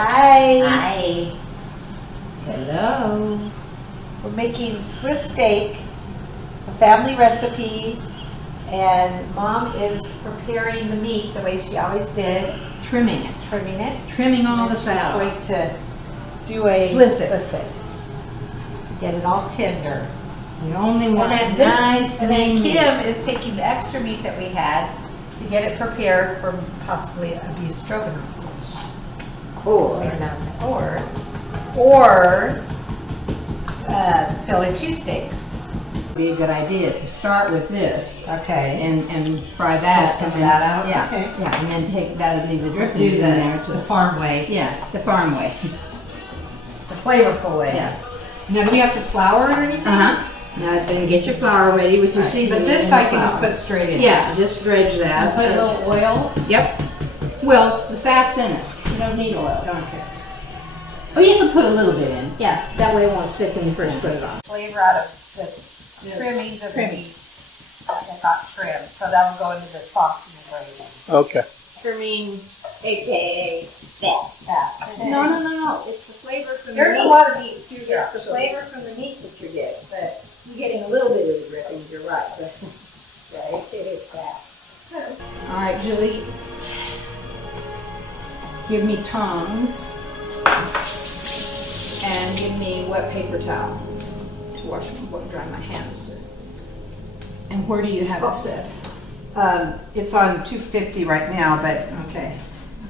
Hi. Hi. Hello. We're making Swiss steak, a family recipe, and Mom is preparing the meat the way she always did. Trimming it. Trimming all the fat. She's going to do a Swiss it to get it all tender. We only want and nice and then lean meat. Kim is taking the extra meat that we had to get it prepared for possibly a beef stroganoff dish. Or Philly cheesesteaks. Be a good idea to start with this. Okay. And fry that. Some of that out. Yeah. Okay. Yeah, and then take that and leave the drippings Do in there. the farm way. Yeah, the farm way. The flavorful way. Yeah. Now, do we have to flour it or anything? Now then get your flour ready with your seasoning. But this I can just put straight in. Yeah, just dredge that. Put a little oil. Yep. Well, the fat's in it. You don't need oil. Okay. Oh, you can put a little bit in. Yeah, that way it won't stick when you first put it on. Flavor out of the trimmings of the meat that got trimmed. So that will go into the sauce and the gravy. Okay. Trimming, aka fat. No. It's the flavor from the meat. There's a lot of meat too here. It's the flavor from the meat that you're getting. But you're getting a little bit of the drippings, you're right. But yeah, it is fat. All right, Julie. Give me tongs and give me wet paper towel to dry my hands. And where do you have it set? It's on 250 right now, but Okay.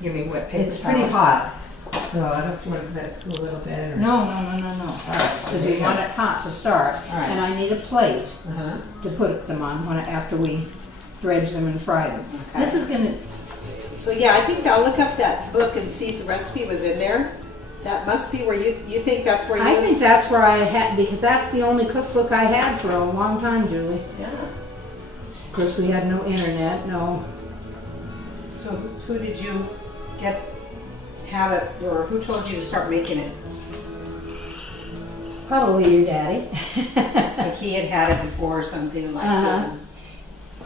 Give me wet paper it's towel. pretty hot. So I don't know if you want to let it cool a little bit. Or... No. All right. Because we want it hot to start. All right. And I need a plate Uh-huh. to put them on after we dredge them and fry them. Okay. This is going to... So yeah, I think I'll look up that book and see if the recipe was in there. That must be where you think that's where you... I think that's where I had, because that's the only cookbook I had for a long time, Julie. Yeah. Of course, we had no internet, no... So who did you have it, or who told you to start making it? Probably your daddy. Like he had it before or something like that.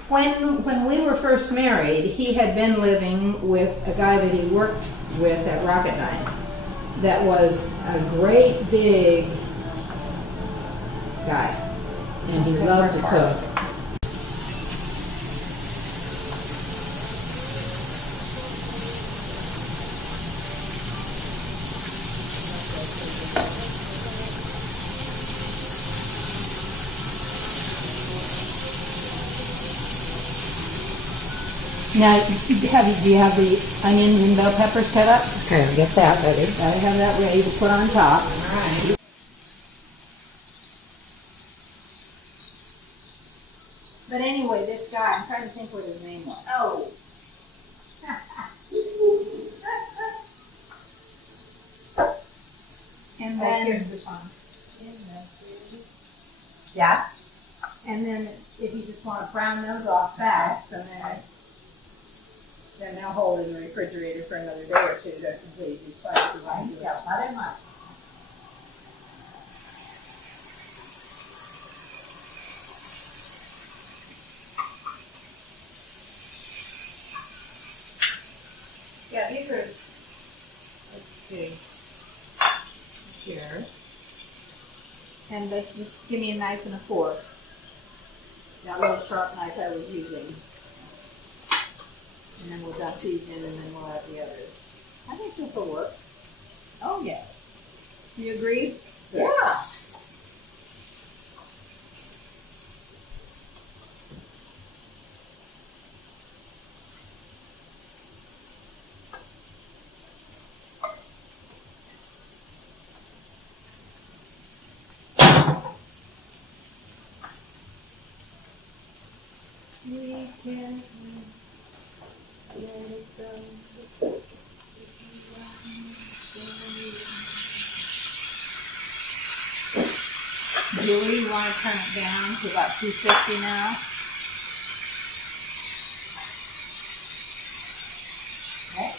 When we were first married, he had been living with a guy that he worked with at Rocketdyne that was a great big guy, and he loved to cook. Now, do you have the onions and bell peppers cut up? Okay, I'll get that ready. Gotta have that ready to put on top. All right. But anyway, this guy, I'm trying to think what his name was. Oh. And then, Yeah. and then if you just want to brown those off fast, and then they'll hold in the refrigerator for another day or two to completely spice. Yeah, not that much. Yeah, these are, let's see, here. And just give me a knife and a fork. That little sharp knife I was using. And then we'll dump these in, and then we'll add the others. I think this will work. Oh yeah. You agree? Yeah. We can let it go. Julie, you want to turn it down to about 250 now? Okay.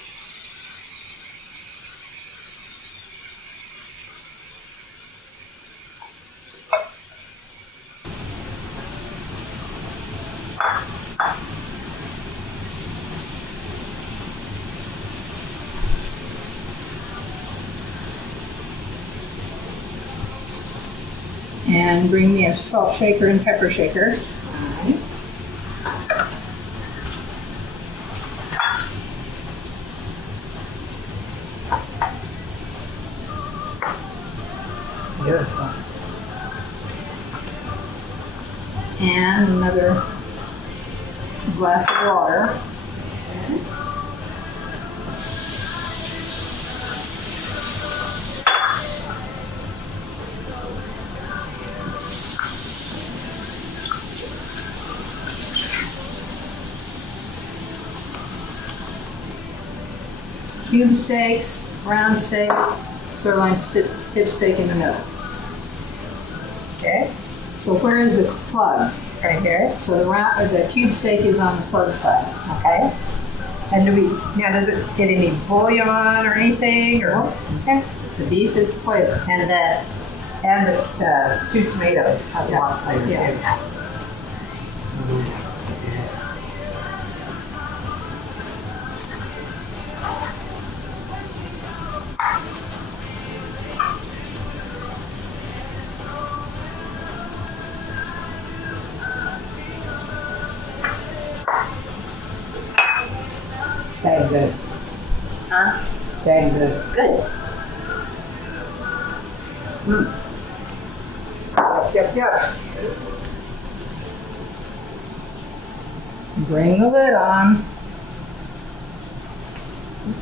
And bring me a salt shaker and pepper shaker. Beautiful. And another glass of water. Cube steaks, round steak, sirloin tip steak in the middle. Okay. So where is the plug? Right here. So the cube steak is on the plug side. Okay. And does it get any bouillon or anything? Or okay. The beef is the flavor. And the two tomatoes have a lot of flavor Yeah. too. Dang good. Huh? Dang good. Good. Yep. Bring the lid on.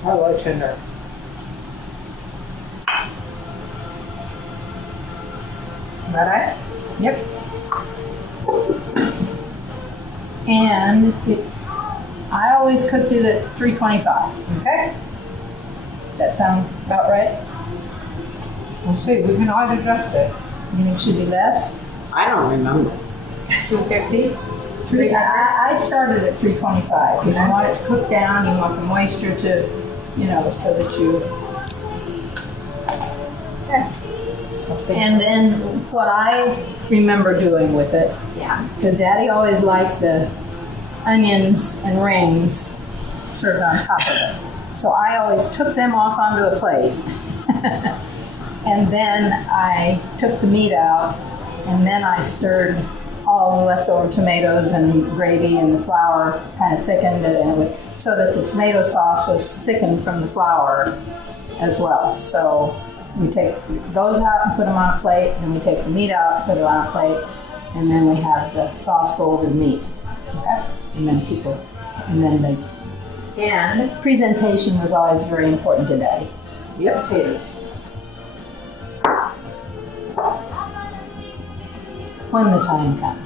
Hello, tender. Is that right? Yep. And I always cooked it at 325. Okay. Does that sound about right? We'll see. We can always adjust it. You think it should be less? I don't remember. 250. I started at 325 because you want it to cook down. You want the moisture to, so that you. And then what I remember doing with it, because Daddy always liked the onions and rings served on top of it. So I always took them off onto a plate. And then I took the meat out, and then I stirred all the leftover tomatoes and gravy, and the flour kind of thickened it, so that the tomato sauce was thickened from the flour as well. So we take those out and put them on a plate, and then we take the meat out, put it on a plate, and then we have the sauce golden meat. Okay? And then presentation was always very important to Daddy. Yep, potatoes. When the time comes.